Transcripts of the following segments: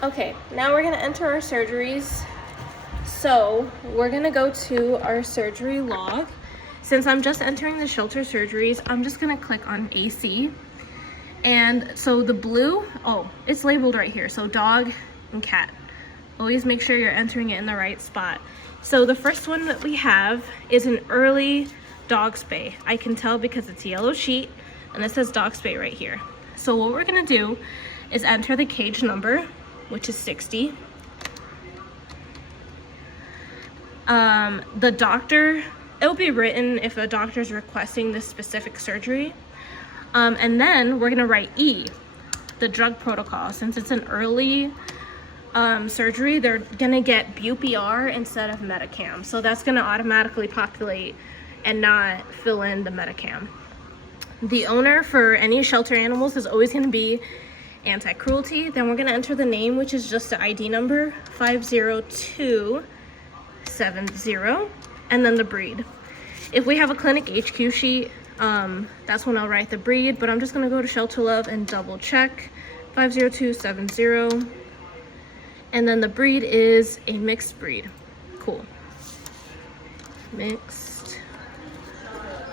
Okay, now we're gonna enter our surgeries. So we're gonna go to our surgery log. Since I'm just entering the shelter surgeries, I'm just gonna click on AC. And so the blue, oh, it's labeled right here. So dog and cat. Always make sure you're entering it in the right spot. So the first one that we have is an early dog spay. I can tell because it's a yellow sheet and it says dog spay right here. So what we're gonna do is enter the cage number, which is 60. The doctor, it'll be written if a doctor is requesting this specific surgery. And then we're gonna write E, the drug protocol. Since it's an early surgery, they're gonna get Bupr instead of Metacam. So that's gonna automatically populate and not fill in the Metacam. The owner for any shelter animals is always gonna be anti-cruelty. Then we're gonna enter the name, which is just the ID number, 50270, and then the breed. If we have a clinic HQ sheet, that's when I'll write the breed, but I'm just gonna go to Shelter Love and double check, 50270. And then the breed is a mixed breed. Cool. Mixed.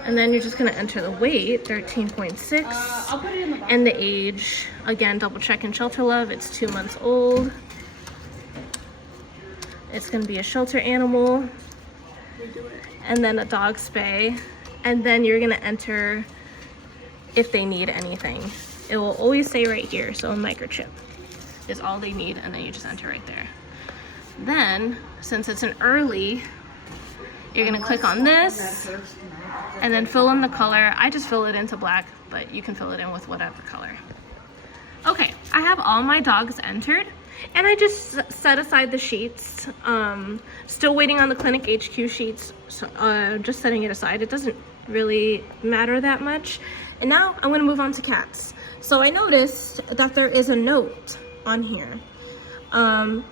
And then you're just gonna enter the weight, 13.6. I'll put it in the box. And the age, again, double check in Shelter Love, it's 2 months old. It's gonna be a shelter animal. And then a dog spay. And then you're gonna enter if they need anything. It will always say right here, so a microchip is all they need, and then you just enter right there. Then, since it's an early, you're gonna click on this and then fill in the color. I just fill it into black, but you can fill it in with whatever color. Okay, I have all my dogs entered, and I just set aside the sheets. Still waiting on the clinic HQ sheets, so just setting it aside. It doesn't really matter that much. And now I'm gonna move on to cats. So I noticed that there is a note on here.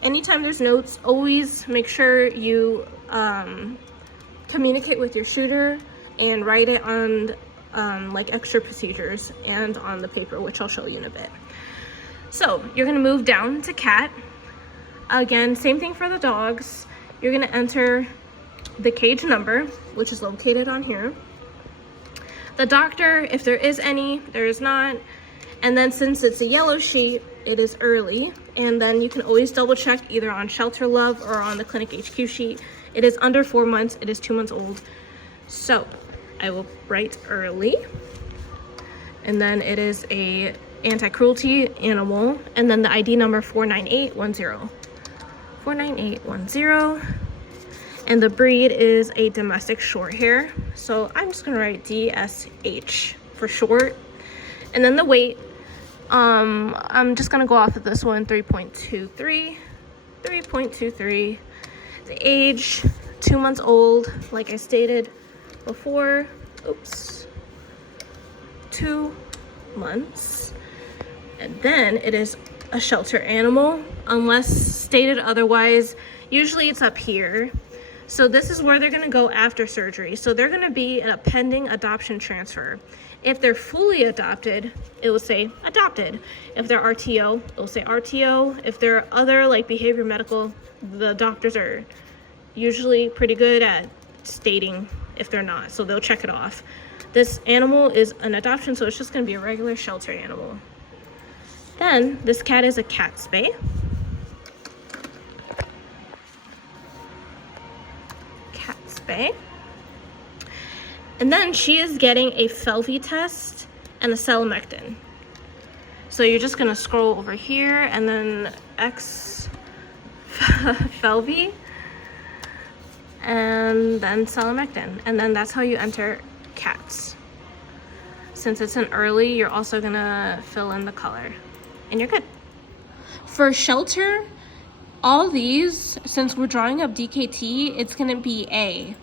Anytime there's notes, always make sure you communicate with your shooter and write it on like extra procedures and on the paper, which I'll show you in a bit. So you're gonna move down to cat. Again, same thing for the dogs. You're gonna enter the cage number, which is located on here. The doctor, if there is any, there is not. And then since it's a yellow sheet, it is early. And then you can always double check either on Shelter Love or on the clinic HQ sheet. It is under 4 months, it is 2 months old. So I will write early. And then it is a anti-cruelty animal. And then the ID number 49810. 49810. And the breed is a domestic short hair. So I'm just gonna write DSH for short. And then the weight, I'm just gonna go off of this one, 3.23. The age, 2 months old, like I stated before. Oops. 2 months. And then it is a shelter animal, unless stated otherwise. Usually it's up here. So this is where they're gonna go after surgery. So they're gonna be a pending adoption transfer. If they're fully adopted, it will say adopted. If they're RTO, it will say RTO. If they're other like behavior medical, the doctors are usually pretty good at stating if they're not, so they'll check it off. This animal is an adoption, so it's just gonna be a regular shelter animal. Then this cat is a cat spay. And then she is getting a Felvy test and a selamectin. So you're just gonna scroll over here and then X Felvy and then selamectin, and then that's how you enter cats. Since it's an early, you're also gonna fill in the color and you're good. For shelter, all these, since we're drawing up DKT, it's gonna be A.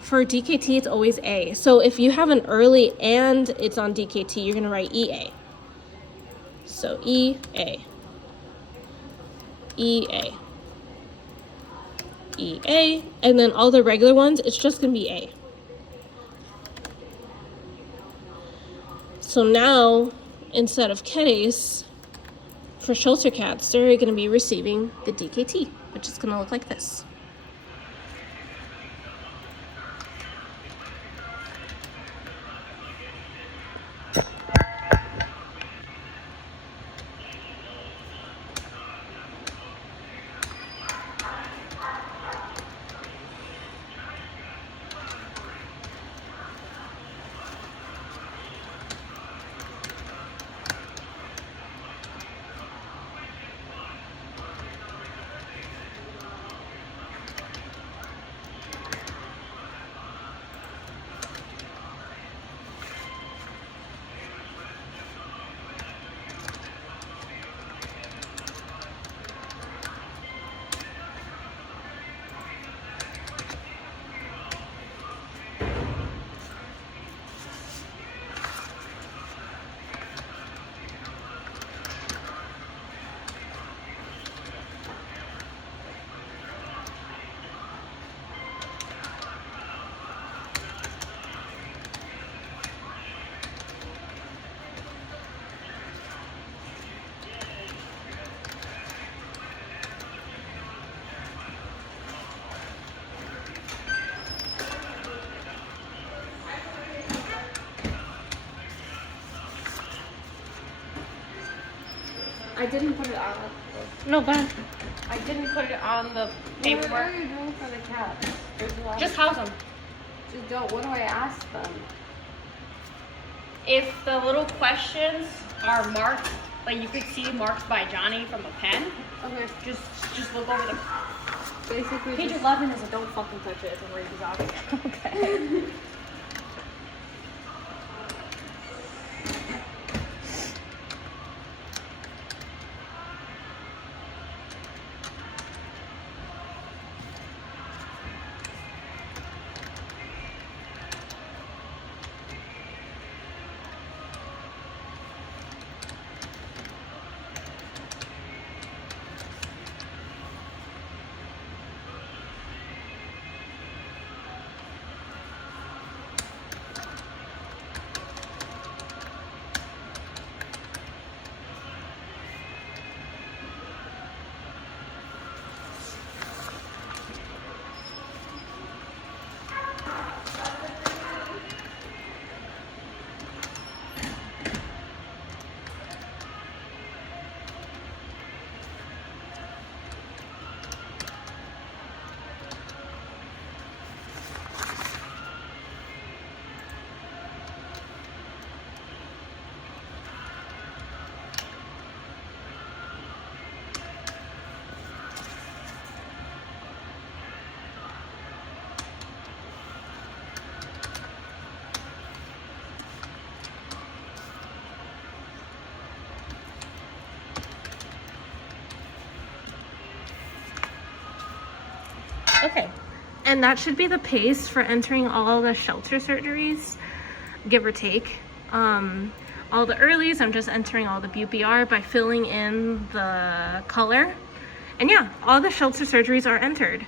For DKT, it's always A. So if you have an early and it's on DKT, you're gonna write EA. So EA. EA. EA. And then all the regular ones, it's just gonna be A. So now, instead of case, for shelter cats, they're going to be receiving the DKT, which is going to look like this. I didn't put it on. No, go ahead. I didn't put it on the paperwork. What are you doing for the cats? Just house them. Just don't. What do I ask them? If the little questions are marked, like you could see marked by Johnny from a pen, Okay. just look over the Basically, page. 11 is a don't fucking touch it. It's a rabies out. Okay. Okay, and that should be the pace for entering all the shelter surgeries, give or take. All the earlies, I'm just entering all the BPR by filling in the color. And yeah, all the shelter surgeries are entered.